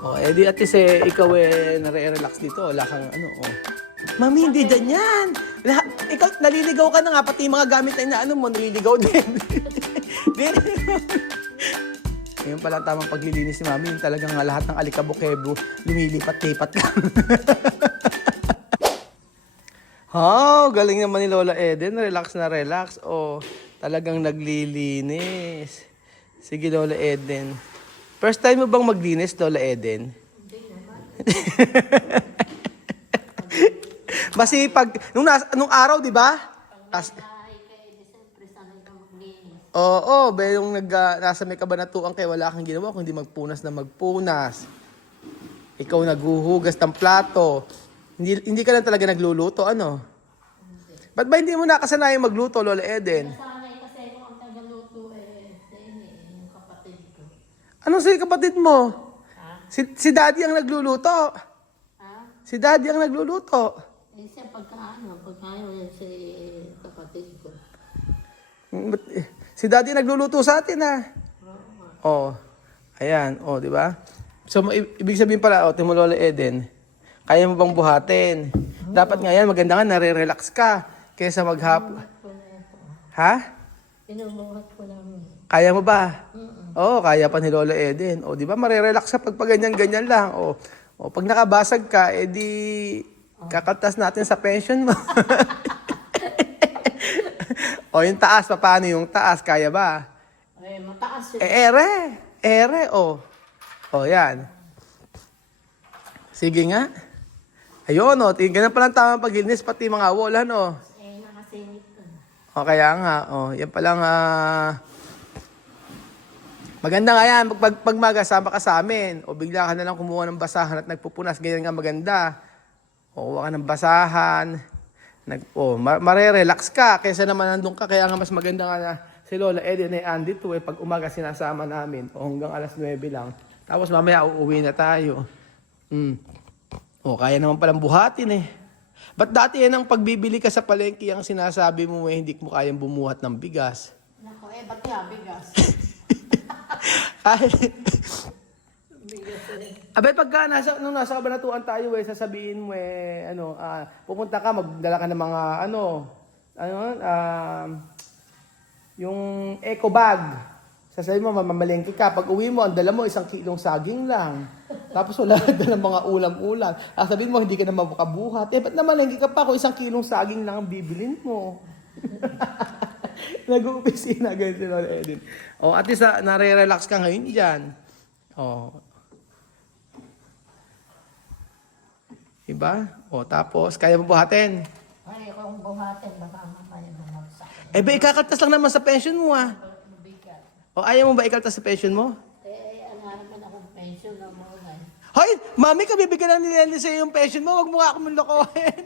Oh, edi at least ikaw nare-relax dito. Wala kang ano, oh. Mami, hindi ganyan. Ikaw, naliligaw ka na nga. Pati yung mga gamit na inaano mo, naliligaw din. Ngayon pala tamang paglilinis ni Mami. Yung talagang lahat ng alikabok-hebo, lumilipat-lipat lang. Oh, galing naman ni Lola Eden. Relax na relax. Oh, talagang naglilinis. Sige, Lola Eden. First time mo bang maglinis, Lola Eden? Hindi naman. Masipag, nung araw, di ba? Ay, kaya siyempre sanay ka maglinis. Oo, yung nasa may kabanatuan kayo, wala kang ginawa kundi magpunas na magpunas. Ikaw naghuhugas ng plato. Hindi ka lang talaga nagluluto, ano? Ba't ba hindi mo nakasanayan magluto, Lola Eden? Nasanay kasi kung ang tagaluto yung kapatid ko. Anong si kapatid mo? Ha? Si Daddy ang nagluluto. Ha? Si Daddy ang nagluluto. Siya pagkaano si kapatid ko. Si Daddy nagluluto sa atin, ha? Oo. Oh. Ayan, oh, di ba? So, ibig sabihin pala, oh, Timo Lola Eden, kaya mo bang buhatin? Dapat nga yan, maganda nga, nare-relax ka kaysa maghap. Ha? Pinubuhat ko namin. Kaya mo ba? Oo, kaya pa ni Lola Eden. O, di ba, marerelax ka pag ganyan-ganyan lang. O, pag nakabasag ka, edi kakaltas natin sa pension mo. O, yung taas, paano yung taas? Kaya ba? Mataas yun. Ere, o. O, yan. Sige nga. Ayun, o. Ganyan palang tamang paglilinis, pati mga wall, ano. Nakasingit ko. O, kaya nga, o. Yan palang, maganda nga yan. Pag magasama ka sa amin, o bigla ka na lang kumuha ng basahan at nagpupunas, ganyan nga maganda. O, kuha ka ng basahan. Marerelax ka. Kaysa naman nandun ka, kaya nga mas maganda nga na si Lola Eden ay andito pag umaga sinasama namin. O, hanggang alas 9 lang. Tapos mamaya uuwi na tayo. O, kaya naman palang buhatin Ba't dati yan ang pagbibili ka sa palengke ang sinasabi mo hindi mo kayang bumuhat ng bigas? Nako, ba't kaya bigas? Abay, pagka nung nasa kabanatuan tayo sasabihin mo pupunta ka, magdala ka ng mga yung eco bag. Sasabihin mo, mamamalengke ka. Pag uwi mo, ang dala mo, 1 kilong saging lang. Tapos wala ka ng mga ulam-ulam. Sabihin mo, hindi ka na makabuhat. Ba't namalengke ka pa kung 1 kilong saging lang ang bibilin mo? Nag-uopisina ganyan si Lola Eden. O, at least nare-relax ka ngayon dyan. O. Diba? O, tapos, kaya mo buhatin. Ay, kung buhatin, baka mamaya bumagsak. Ikakaltas lang naman sa pension mo, Mabigat. O, ayaw mo ba ikaltas sa pension mo? Ano naman akong pension na muna. Hoy, Mami, kabibigyan lang nila sa'yo yung pension mo. Huwag mo nga ako manlokohin.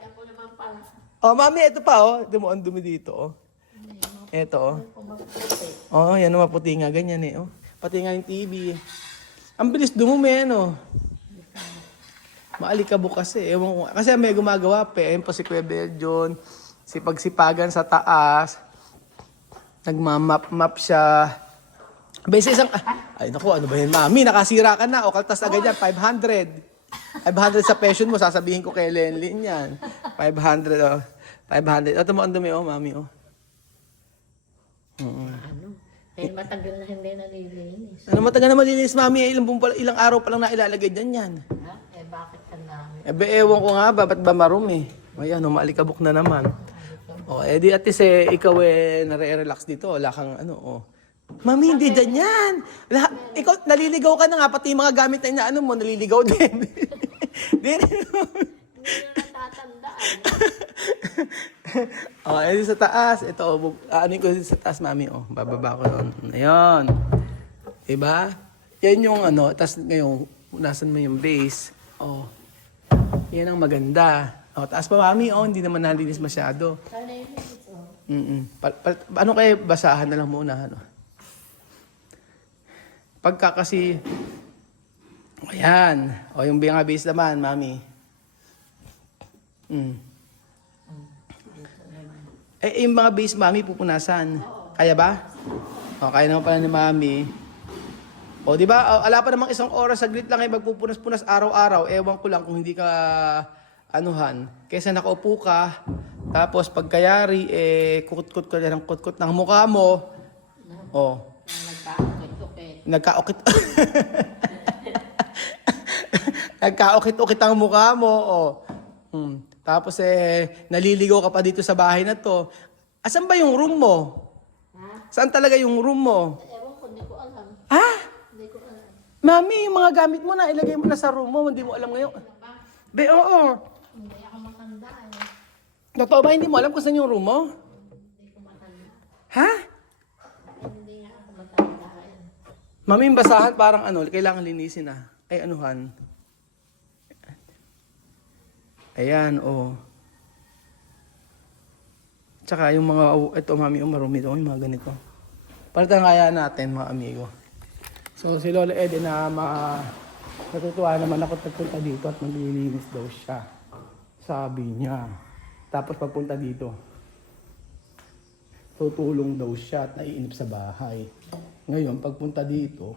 Alam mo naman pala. Mami, ito pa, Dumuan dumi dito, Ito, yan, maputi nga, ganyan, Pati nga yung TV, Ang bilis dumumi, Maalikabok kasi, ewan ko. Kasi may gumagawa pa, ayun pa si Kuya Beljon, sipagsipagan sa taas, nagmamap siya. Base isang, ay naku, ano ba yan, Mami, nakasira ka na, o kaltas agad yan, 500. 500 sa pension mo, sasabihin ko kay Lenlin yan. 500, 500. Ito mo ang dumi, Mami, Ano? Matagal na hindi nalilinis. Ano matagal na malinis, Mami? Ilang araw pa lang na ilalagay dyan yan. Ha? Bakit ka dami? Ewan ko nga ba, ba't ba marumi? Ayan, maalikabok na naman. Di at least ikaw nare-relax dito. Wala kang Mami, hindi ganyan. Ikaw, naliligaw ka na nga, pati yung mga gamit na inaano mo, naliligaw din. Hindi na natatandaan. Edi sa taas. Ito, aanin ko sa taas, Mami. Bababa ko yun. Ayun. Diba? Yan yung tas ngayon, nasan mo yung base. Yan ang maganda. Taas pa, Mami. Hindi naman nalinis masyado. Nalilinis, Ano kayo, basahan na lang muna, Pagka kasi, ayan. Yung mga base naman, Mami. Yung mga base, Mami, pupunasan. Kaya ba? kaya naman pala ni Mami. O, di ba? Ala pa namang isang oras, saglit lang ay magpupunas-punas araw-araw. Ewan ko lang kung hindi ka anuhan. Kaysa nakaupo ka, tapos pagkayari, kukut-kut ka ng kut-kut ng mukha mo. O, Nagpaukit-ukit. nagkaukit. Nagkaukit-ukit ang mukha mo. O. Tapos naliligaw ka pa dito sa bahay na to. Asan ba yung room mo? Ha? Saan talaga yung room mo? Ewan ko, hindi ko alam. Ha? Hindi ko alam. Mami, yung mga gamit mo na, ilagay mo na sa room mo. Hindi mo alam ngayon. Be, oo. Hindi ako matanda eh. Totoo ba hindi mo alam kung saan yung room mo? Hindi ko matanda. Ha? Hindi nga ako matanda eh. Mami, yung basahan parang ano, kailangan linisin na. Ay, anuhan. Ayan, oh. Tsaka yung mga, ito mami, marumi ito, yung mga ganito. Palitan kaya natin, mga amigo. So, si Lola Eden na natutuwa naman ako pagpunta dito at maglilinis daw siya. Sabi niya. Tapos pagpunta dito, tutulong daw siya at naiinip sa bahay. Ngayon, pagpunta dito,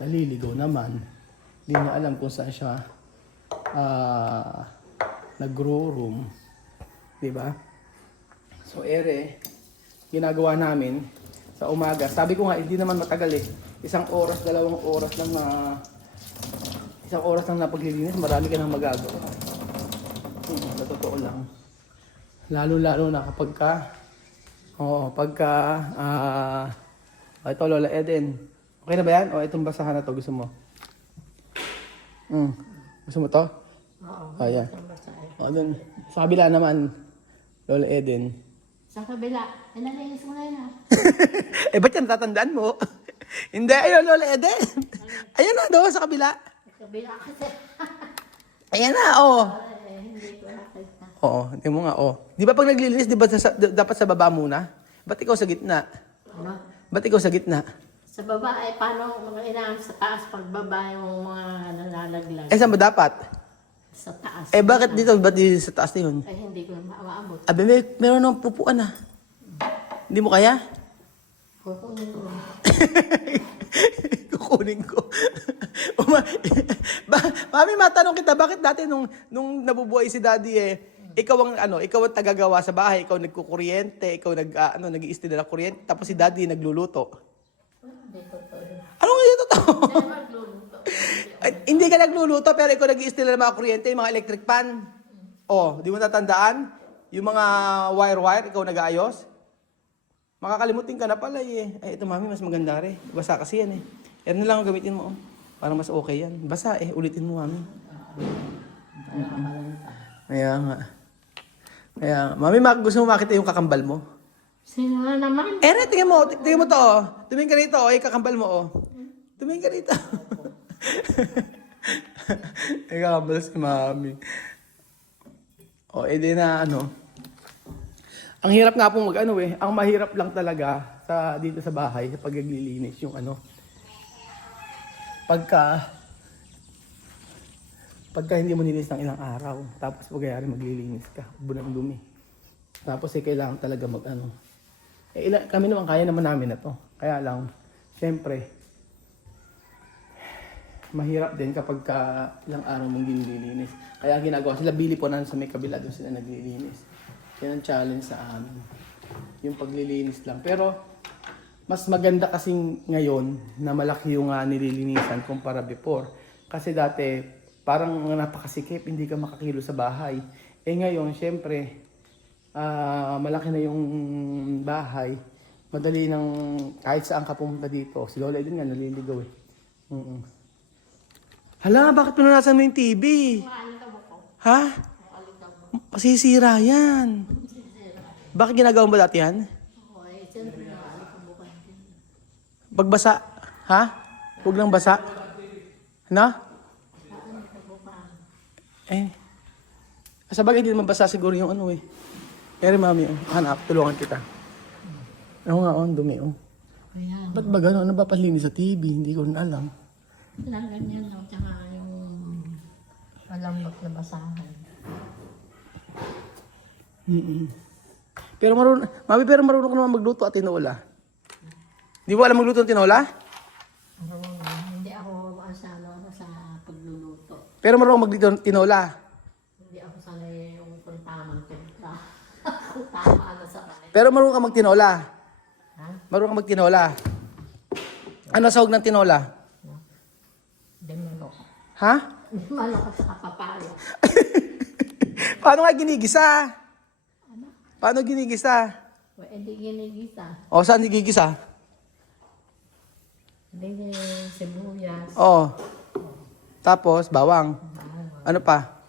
naliligaw naman. Hindi niya alam kung saan siya nag-grow-room. Diba? So, ginagawa namin sa umaga. Sabi ko nga, hindi naman matagal eh. 1 oras, 2 oras lang na 1 oras lang na paglilinis, marami ka nang magagawa. Sa totoo lang. Lalo-lalo na kapag ka, ito Lola Eden. Okay na ba yan? O itong basahan na to, gusto mo? Gusto mo to? Oo. Ayan. Isang basahe. O dun, sa kabila naman, Lola Eden. Sa kabila, nalinis mo na yun ah. Ba't yan tatandaan mo? Hindi, ayun Lola Eden. Ayun na, doon sa kabila. Sa kabila kasi. Ayan na, oh. Hindi ko nakita. Oo, hindi mo nga, oh. Di ba pag naglilinis, di ba dapat sa baba muna? Ba't ikaw sa gitna? Ano? Ba't ikaw sa gitna? Sa baba ay paano mga inaan sa taas pagbaba yung mga nalalaglag. Saan ba dapat? Sa taas. Bakit dito? Ba't dito sa taas na yun? Ay hindi ko na maabot. Meron ng pupuan ah. Hindi mo kaya? Kukunin ko. Kukunin ko. Mami, matanong kita, bakit dati nung nabubuhay si Daddy ikaw ang tagagawa sa bahay, ikaw nagkukuryente, ikaw nag-i-steal ng kuryente, tapos si Daddy nagluluto. Hindi ko to. Ano nga ito to? Hindi magluluto. Hindi ka nagluluto, pero ikaw nag-i-steal ng mga kuryente, yung mga electric pan. Oh, di mo natandaan? Yung mga wire-wire, ikaw nag-aayos? Makakalimutin ka na pala eh. Ay, ito mami, mas maganda rin. Basa kasi yan eh. Yan na lang ang gamitin mo. Oh. Para mas okay yan. Basa eh, ulitin mo mami. Kaya nga. Mami, gusto mo makita yung kakambal mo? Sino na naman? Tingnan mo to oh. Tumingin ka rito oh, yung kakambal mo oh. Tumingin ka rito. Yung kakambal si mami. O, edi na ang hirap nga pong ang mahirap lang talaga dito sa bahay, sa paglilinis, yung pagka hindi mo nilinis ng ilang araw, tapos pagyayari maglilinis ka, bunang dumi. Tapos kailangan talaga kami naman kaya naman namin na to. Kaya lang, syempre, mahirap din kapag ilang araw mong nililinis. Kaya ginagawa sila, bili po na sa may kabila doon sila naglilinis. Yan ang challenge sa amin. Yung paglilinis lang. Pero, mas maganda kasing ngayon na malaki yung nililinisan kumpara before. Kasi dati, parang napakasikip, hindi ka makakilo sa bahay. Ngayon, syempre, malaki na yung bahay. Madali nang kahit saan ka pumunta dito. Si Lola din nga, naliligaw eh. Hala, bakit pinunasan mo yung TV? Ha? Masisira yan. Bakit ginagawa mo ba dati yan? Okay, siyempre nakaalikabukan din. Pagbasa? Ha? Huwag lang basa? Ano? Sa bagay, hindi naman basa siguro yung Pero mami, hanap, tulungan kita. Oo nga, ang dumi Kaya, Ba't ba gano'n? Ano ba palinis sa TV? Hindi ko rin alam. lang ganyan no, tsaka yung malambot na basahan. Pero marunong ka naman magluto at tinola. Di mo alam magluto ng tinola? Hindi ako masyado sa pagluluto. Pero marunong magluto ng tinola. Hindi ako sanay yung kung tamang timpla. Kung tama ano sa kanila. Pero marunong ka magtinola. Ha? Marunong ka magtinola. Ano sahog ng tinola? Hindi manok. Ha? Hindi manok at saka papaya. Paano nga ginigisa? Paano ginigisa? O, hindi ginigisa. O, saan gigigisa? Hindi sibuyas. O. Tapos, bawang. Ano pa?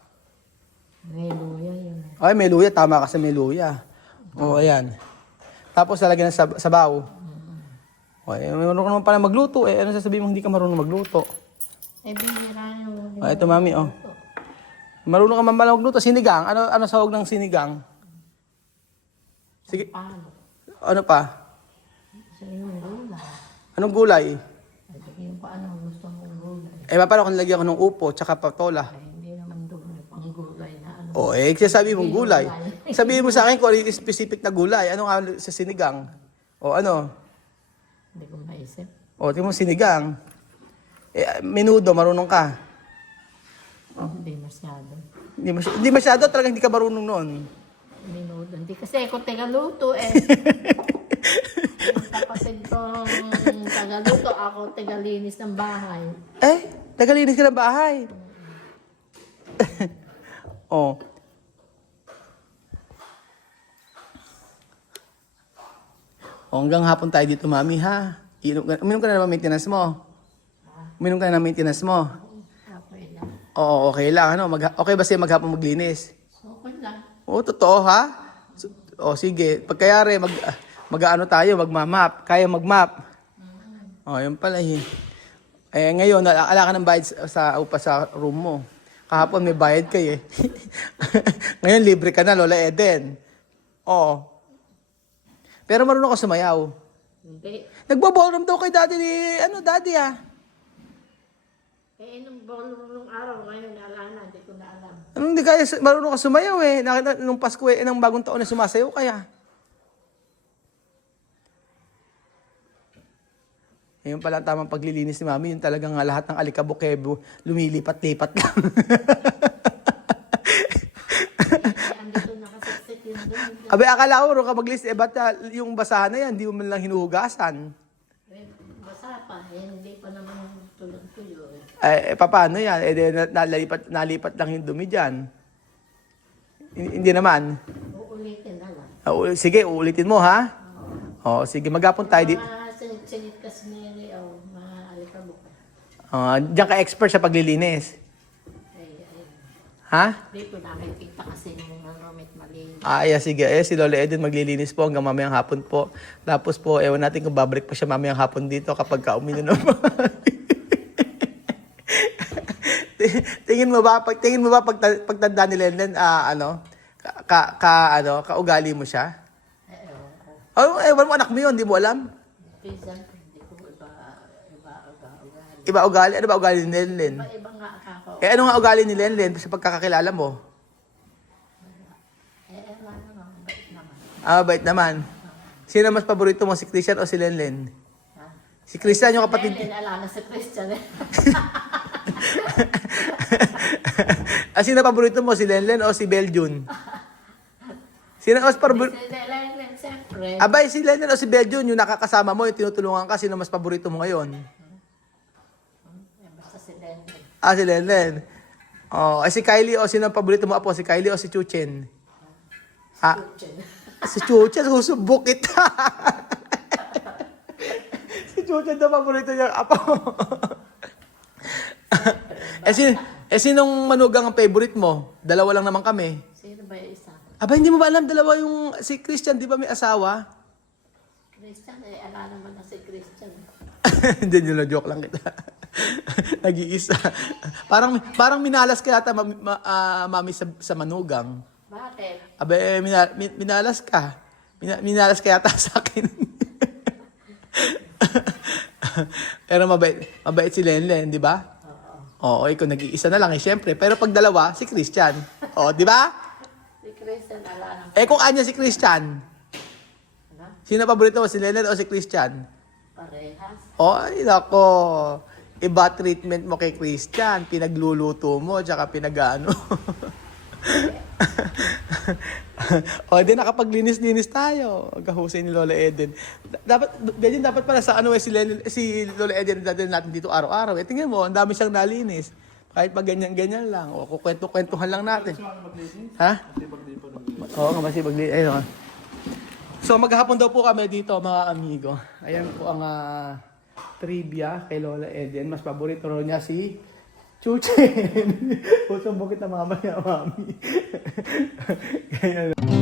May luya yun. Ay, may luya. Tama ka sa may luya. O, ayan. Tapos, lalagyan ng sabaw. O, marunong ka naman pala magluto. Ano sasabihin mo hindi ka marunong magluto? Bihira yung... O, ito mami, o. Marunong ka man pala magluto. Sinigang. Ano sahog ng sinigang? Sige. Palo. Ano pa? Sa yung gulay. Anong gulay? Ay, yung paano gusto mong gulay. Paano kung lagyan ko ng upo tsaka patola? Ay, hindi naman doon pang gulay na ano. O, sasabihin mong gulay. Sabihin mo sa akin kung ano yung specific na gulay. Ano nga sa sinigang? O, ano? Hindi ko maisip. O, tingnan mo sinigang. Menudo, marunong ka. Hindi masyado. Hindi masyado, talaga hindi ka marunong noon. Minudo. Hindi kasi ako tagaluto eh. Yung kapatid kong tagaluto, ako tagalinis ng bahay. Tagalinis ka ng bahay. O. Hanggang hapon tayo dito, mami, ha? Uminom ka na ng maintenance mo. Uminom ka na ng maintenance mo. Okay lang. Oo, okay lang. Ano? Okay ba siya maghapon maglinis? Okay lang. Oo, totoo, ha? Sige. Pagkayari, mag-ano tayo, magmamap. Kaya magmap. Yun pala eh. Ngayon, ala ka ng bayad upa sa room mo. Kahapon may bayad kayo eh. Ngayon, libre ka na, Lola Eden. Oo. Pero marunong ka sumayaw. Hindi. Nagbo-ballroom daw kay daddy daddy ah. Nung ballroom nung araw, ngayon ala na, hindi ko na alam. Hindi kaya, marunong ka sumayaw eh. Nakita nung Pasko nung bagong taon na sumasayaw kaya. Yun pala ang tamang paglilinis ni Mami. Yung talagang lahat ng alikabok-kebo, lumilipat-lipat lang. Andito nakasaksit yun doon. Abe, akala ko, ka maglinis, ba't yung basahan na yan, di mo man lang hinuhugasan? Basa pa, hindi pa naman tulog-tuyo. Paano yan? Nalipat lang yung dumi dyan. Hindi naman. Uulitin na lang. Sige, uulitin mo, ha? Oo, sige, maghapon tayo dito. Sinit kasi ni maalikabok. Diyan ka expert sa paglilinis. Ha? Dito nakikita kasi yung romit malinis. Sige. Si Lola Eden maglilinis po hanggang mamayang hapon po. Tapos po, ewan natin kung babalik pa siya mamayang hapon dito kapag kauminom naman. Tingin mo ba pagtanda ni Lenlen, kaugali mo siya? Ewan mo, anak mo yun, di mo alam? Pinsan, hindi ko iba ugali. Iba ugali? Ano ba ugali ni Lenlen? Iba nga ako. Ano nga ugali ni Lenlen sa pagkakakilala mo? Bait naman. Bait naman. Sino mas paborito mo, si Christian o si Lenlen? Ha? Si Christian yung kapatid. Lenlen, ala na si Christian eh. Sino paborito mo, si Lenlen o si Beljun? Sino mas paborito? Si Lenlen, siyempre. Abay, si Lenlen o si Beljun, yung nakakasama mo, yung tinutulungan ka, sino mas paborito mo ngayon? Basta si Lenlen. Si Lenlen. Si Kylie o sino ang paborito mo, apo? Si Kylie o si Chuchen? Si Chuchen, susubok kita. Si Chuchen daw paborito niya, apo. Sinong manugang ang favorite mo? Dalawa lang naman kami. Sino ba yung isa? Aba, hindi mo ba alam, dalawa yung si Christian, di ba may asawa? Christian ala naman na si Christian. Hindi, joke lang kita. Nag-iisa. Parang minalas ka yata, mami, sa manugang. Bakit? Abe, minalas ka. Minalas ka yata sa akin. Pero mabait si Lenlen, di ba? Oo, ikaw nag-iisa na lang syempre. Pero pag dalawa, si Christian. Di ba? Si Christian ala naman. Kung anya si Christian, Ano? sino paborito mo, si Lenlen o si Christian? Parehas. Ay, nako. Iba treatment mo kay Christian. Pinagluluto mo, tsaka pinag-ano. O, di nakapaglinis-linis tayo. Gahusay ni Lola Eden. Dapat pala sa ano si Lola Eden dadalhin natin dito araw-araw. Tingnan mo, ang dami siyang nalinis. Kahit pag ganyan-ganyan lang. O, kukwento-kwentuhan lang natin. Ha? Oo, nga masipag-linis. Ayun. So, maghapon daw po kami dito, mga amigo. Ayan po ang trivia kay Lola Eden. Mas paborito raw niya si Chuchen. Pusong bukit na mamaya, mami. Ganyan.